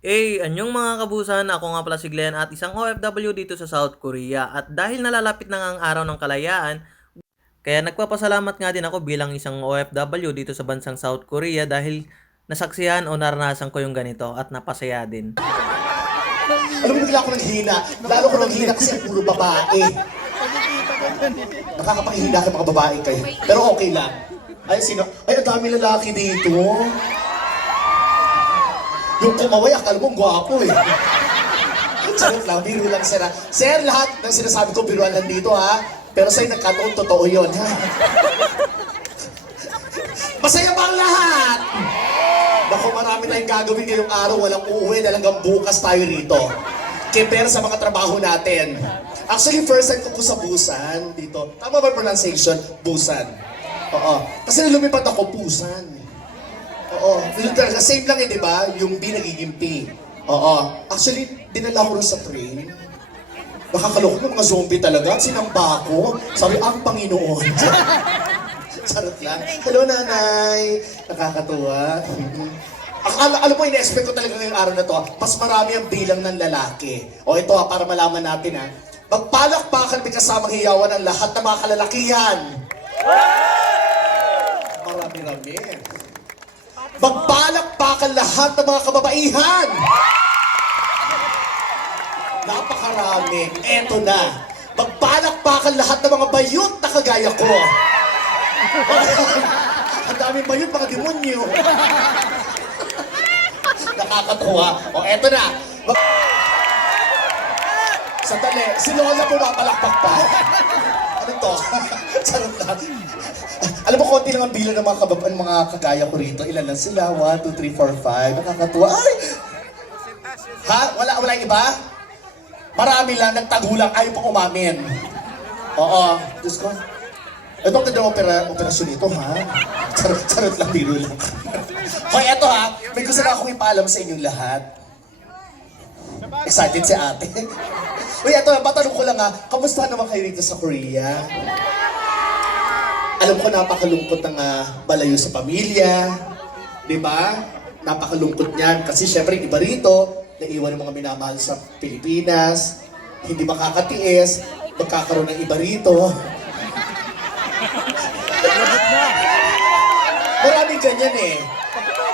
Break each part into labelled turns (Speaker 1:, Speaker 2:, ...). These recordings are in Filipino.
Speaker 1: Eh, anyong mga kabusan, ako nga pala si Glenn at isang OFW dito sa South Korea. At dahil nalalapit na nga ang araw ng kalayaan, kaya nagpapasalamat nga din ako bilang isang OFW dito sa bansang South Korea dahil nasaksihan o naranasan ko yung ganito at napasaya din.
Speaker 2: Alam mo, bigla ako naghina. Lalo ko naghina kasi ang puro babae. Nakakapangihina kayo mga babae kayo. Pero okay lang. Ay, sino? Ay, ang dami lalaki dito. Yung kumaway, akala mo gwapo eh. Charot lang, biro lang sir. Sir, lahat ng sinasabi ko, biruan lang dito ha. Pero sa'yo nagkataon, totoo yun ha. Masaya ba ang lahat? Naku, marami tayong gagawin ngayong araw, walang uuwi dahil hanggang bukas tayo rito. Kipera sa mga trabaho natin. Actually, first time ko po sa Busan dito. Tama ba yung pronunciation? Busan. Oo. Kasi nung lumipat ako, Busan. Oo. Yun talaga, same lang eh, di ba? Yung B nagiging P. Oo. Actually, dinala ko rin sa train. Nakakaloko ng mga zombie talaga. Sinamba ko. Sabi, ang Panginoon. Charot lang. Hello, nanay. Nakakatuwa. Akala, alam mo, in-expect ko talaga ngayong araw na to, mas marami ang bilang ng lalaki. O ito ha, para malaman natin ha. Magpalakpakan may kasamang hiyawan ang lahat ng mga kalalakihan. Marami-rami. Magpalakpakan lahat ng mga kababaihan. Napakarami. Eto na. Magpalakpakan lahat ng mga bayot na kagaya ko. Ang daming bayot, mga demonyo. Nakakatuwa. O, eto na. Mag- Sandali, si Lola pumapalakpak pa. Ano to? Charot lang. Alam mo, konti lang ang bilang ng mga kababaan, mga kagaya ko rito. Ilan lang sila? 1, 2, 3, 4, 5. Nakakatuwa. Ay! Ha? Wala, wala iba? Marami lang, nagtagulang, ayaw pang umamin. Oo. Diyos ko. Ito ang ganda ng opera, operasyon ito, ha? Charot, charot lang, biro lang. Hoy, eto ha, may gusto na akong ipaalam sa inyong lahat. Excited si ate. Uy, eto, patanong ko lang ha, kamusta naman kayo dito sa Korea? Alam ko napakalungkot ng ah, balayo sa pamilya, di ba? Napakalungkot niyan kasi syempre iba rito, naiwan ng mga minamahal sa Pilipinas, hindi makakatiis, magkakaroon ng iba rito. Maraming ganyan eh.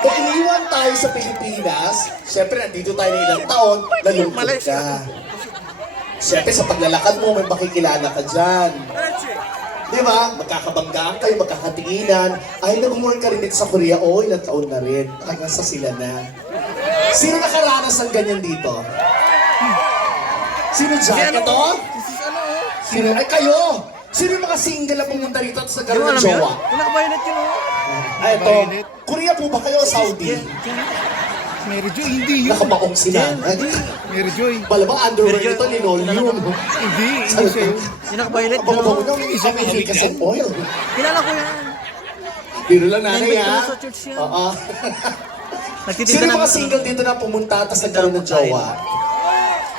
Speaker 2: Kung iniwan tayo sa Pilipinas, syempre nandito tayo na ilang taon, nalungkot ka. Syempre sa paglalakad mo, may makikilala ka dyan. Di ba? Magkakabanggaan kayo, magkakatinginan. Ay, nag-work ka rin dito sa Korea. Oo, ilang taon na rin. Hanggang sa sila na. Sino nakaranas ng ganyan dito? Sino dyan? Ito? Sino? Ay, kayo! Sino yung mga single na pumunta rito at nagkaroon ng jowa?
Speaker 1: Yung nakabayonet yun oh.
Speaker 2: Ay, ito. Korea po ba kayo o Saudi?
Speaker 3: Mary Joy, hindi yun.
Speaker 2: Nakabaong sila.
Speaker 3: Mary Joy.
Speaker 2: Malamang underwear
Speaker 1: Medyo-
Speaker 2: nito, linoleum.
Speaker 3: Hindi, hindi siya yun.
Speaker 1: Yung nakabayonet
Speaker 2: Ang bango
Speaker 1: yun
Speaker 2: na, may isa may kasi oil.
Speaker 1: Kilala ko yan.
Speaker 2: Biro lang nanay ha.
Speaker 1: ko na sa church yan.
Speaker 2: Oo.
Speaker 1: Nagtitinda
Speaker 2: Sino yung
Speaker 1: ng-
Speaker 2: mga single dito na pumunta tapos nagkaroon ng jowa?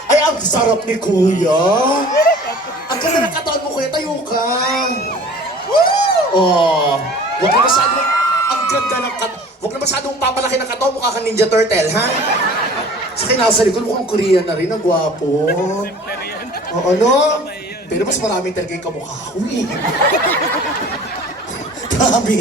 Speaker 2: Ay, ang sarap ni Kuya. Ang ganda ng katawan mo, Kuya. Tayo ka. Oh. Huwag na masyadong, ang ganda ng katawan. Huwag na masyadong papalaki ng katawan, mukha kang Ninja Turtle, ha? Sa akin, nasa likod, mukhang Korean na rin. Ang gwapo. Oo, no? Pero mas marami talaga yung kamukha ko, eh. Grabe.